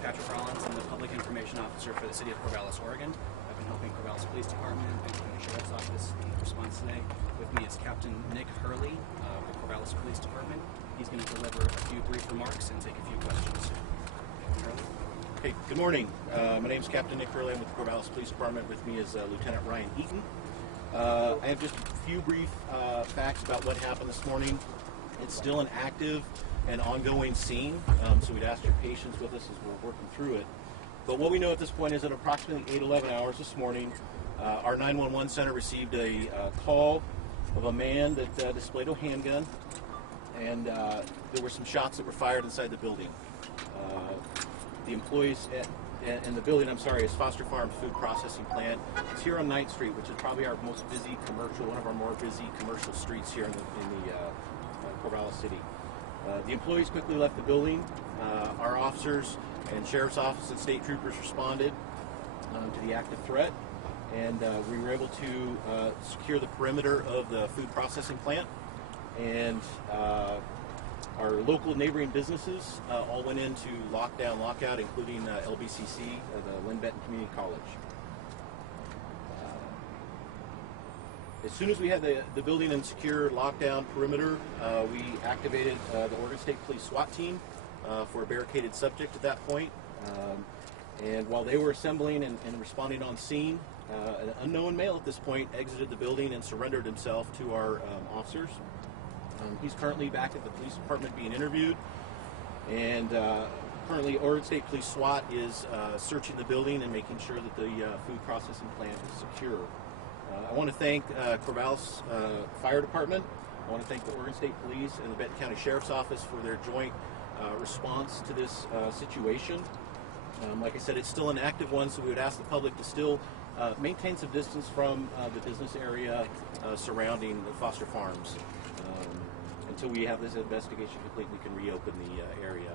Patrick Rollins. I'm the Public Information Officer for the City of Corvallis, Oregon. I've been helping Corvallis Police Department and County Sheriff's Office in response today. With me is Captain Nick Hurley of the Corvallis Police Department. He's going to deliver a few brief remarks and take a few questions. Hurley? Hey, good morning. My name is Captain Nick Hurley. I'm with the Corvallis Police Department. With me is Lieutenant Ryan Eaton. I have just a few brief facts about what happened this morning. It's still an active and ongoing scene, so we'd ask your patience with us as we're working through it. But what we know at this point is at approximately 8:11 hours this morning, our 911 center received a call of a man that displayed a handgun, and there were some shots that were fired inside the building. The employees in the building, is Foster Farms Food Processing Plant. It's here on 9th Street, which is probably our most busy commercial, one of our more busy commercial streets here in the Corvallis City. The employees quickly left the building. Our officers and Sheriff's Office and State Troopers responded to the active threat, and we were able to secure the perimeter of the food processing plant, and our local neighboring businesses all went into lockdown, lockout, including LBCC, the Lynn Benton Community College. As soon as we had the building in secure lockdown perimeter, we activated the Oregon State Police SWAT team for a barricaded subject at that point. And while they were assembling and responding on scene, an unknown male at this point exited the building and surrendered himself to our officers. He's currently back at the police department being interviewed, and currently Oregon State Police SWAT is searching the building and making sure that the food processing plant is secure. I want to thank Corvallis Fire Department. I want to thank the Oregon State Police and the Benton County Sheriff's Office for their joint response to this situation. Like I said, it's still an active one, so we would ask the public to still maintain some distance from the business area surrounding the Foster Farms. Until we have this investigation complete, we can reopen the area.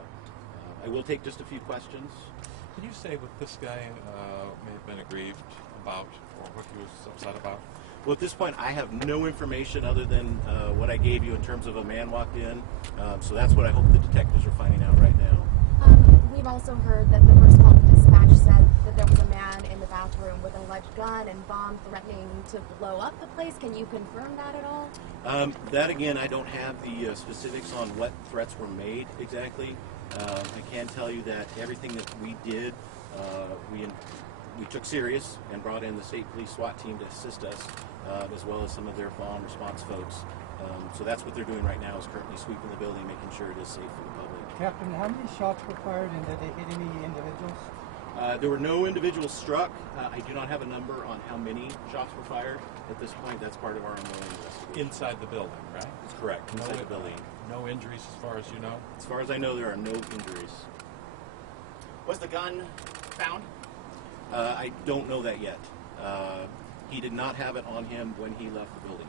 I will take just a few questions. Can you say what this guy may have been aggrieved about, or what he was upset about? Well, at this point, I have no information other than what I gave you in terms of a man walked in. So that's what I hope the detectives are finding out right now. We've also heard that the first call to dispatch said that there was a man in the bathroom with an alleged gun and bomb threatening to blow up the place. Can you confirm that at all? That, again, I don't have the specifics on what threats were made exactly. I can tell you that everything that we did, we took serious and brought in the state police SWAT team to assist us, as well as some of their bomb response folks. So that's what they're doing right now, is currently sweeping the building, making sure it is safe for the public. Captain, how many shots were fired, and did they hit any individuals? There were no individuals struck. I do not have a number on how many shots were fired at this point. That's part of our ongoing investigation. Inside the building, right? That's correct. Inside the building. No injuries as far as you know? As far as I know, there are no injuries. Was the gun found? I don't know that yet. He did not have it on him when he left the building.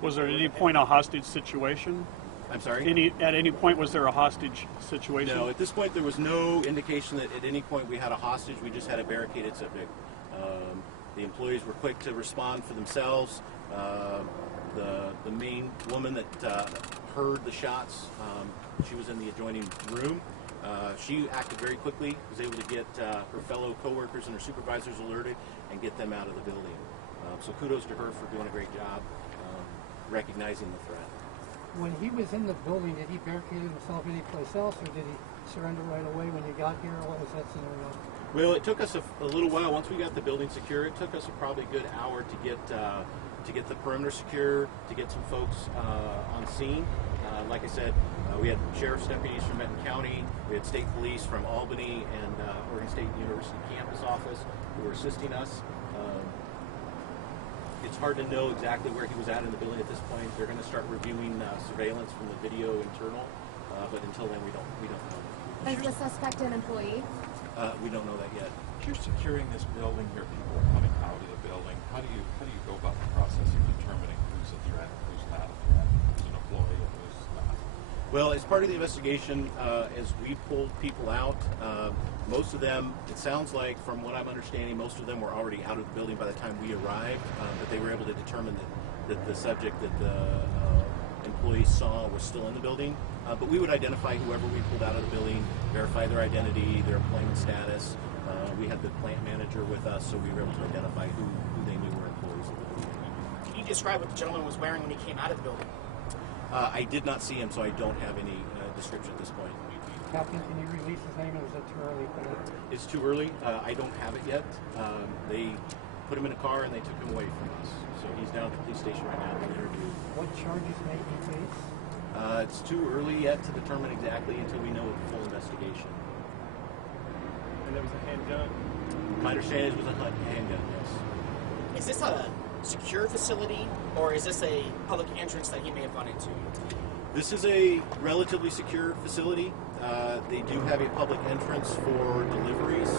Was there at any point a hostage situation? I'm sorry? At any point was there a hostage situation? No, at this point there was no indication that at any point we had a hostage. We just had a barricaded subject. The employees were quick to respond for themselves. The main woman that heard the shots, she was in the adjoining room. She acted very quickly, was able to get her fellow coworkers and her supervisors alerted and get them out of the building. So kudos to her for doing a great job recognizing the threat. When he was in the building, did he barricade himself anyplace else, or did he surrender right away when you got here, or what was that scenario? Well, it took us a little while. Once we got the building secure, it took us probably a good hour to get the perimeter secure, to get some folks on scene. Like I said, we had sheriff's deputies from Benton County, we had state police from Albany and Oregon State University campus office who were assisting us. It's hard to know exactly where he was at in the building at this point. They're going to start reviewing surveillance from the video internal, but until then, we don't know. Is the suspect an employee? We don't know that yet. If you're securing this building here, people are coming out of the building. How do you go about the process of determining who's a threat, who's not a threat, who's an employee, and who's not? Well, as part of the investigation, as we pulled people out, most of them, it sounds like, from what I'm understanding, most of them were already out of the building by the time we arrived, but they were able to determine that the subject that the employees saw was still in the building. But we would identify whoever we pulled out of the building, verify their identity, their employment status. We had the plant manager with us, so we were able to identify who they knew were employees of the building. Can you describe what the gentleman was wearing when he came out of the building? I did not see him, so I don't have any description at this point. Captain, can you release his name, or is it too early for that? It's too early. I don't have it yet. They put him in a car and they took him away from us. So he's down at the police station right now being interviewed. What charges may he face? It's too early yet to determine exactly until we know the full investigation. And there was a handgun. My understanding is it was a handgun, yes. Is this a secure facility, or is this a public entrance that he may have gone into? This is a relatively secure facility. They do have a public entrance for deliveries,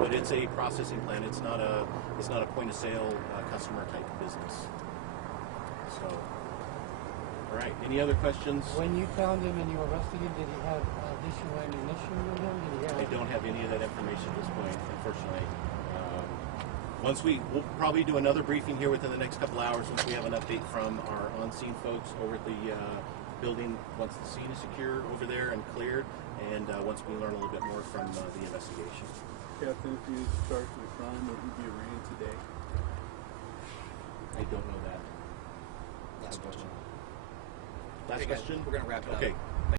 but it's a processing plant. It's not a point of sale customer type of business. So, all right. Any other questions? When you found him and you arrested him, did he have additional ammunition with him? Did he have... I don't have any of that information at this point, unfortunately. We'll probably do another briefing here within the next couple hours once we have an update from our on-scene folks over at the building, once the scene is secure over there and cleared, and once we learn a little bit more from the investigation. Captain, if he was charged with a crime, would he be arraigned today? I don't know that. Last question. Last Okay, guys, question? we're going to wrap it up. Okay.